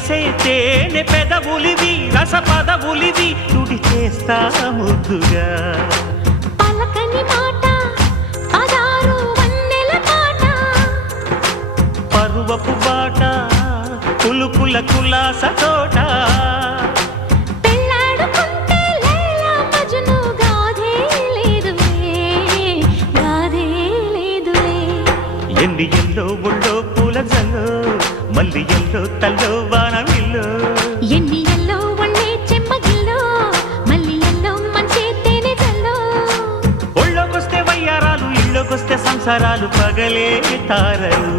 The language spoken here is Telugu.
చేసే తేనె పెదవులివి రస పదవులివి తుడి చేస్తా ముద్దుగా పలకని మాట పదారు వన్నెల పాట పరువపు బాట కులుకుల కులాస తోట పెళ్ళాడుకుంటే లైలా మజ్ను గాథే లేదులే ఎండి ఎల్లో ఒళ్ళో పూల జల్లో మల్లి ఎల్లో తల్లో వానవిల్లో ఎన్ని ఎల్లో ఒళ్ళే చెమ్మగిల్లో మల్లి ఎల్లో మంచి తేనె జల్లో ఒళ్ళోకొస్తే వయ్యారాలు ఇళ్ళోకొస్తే సంసారాలు పగలే తారలు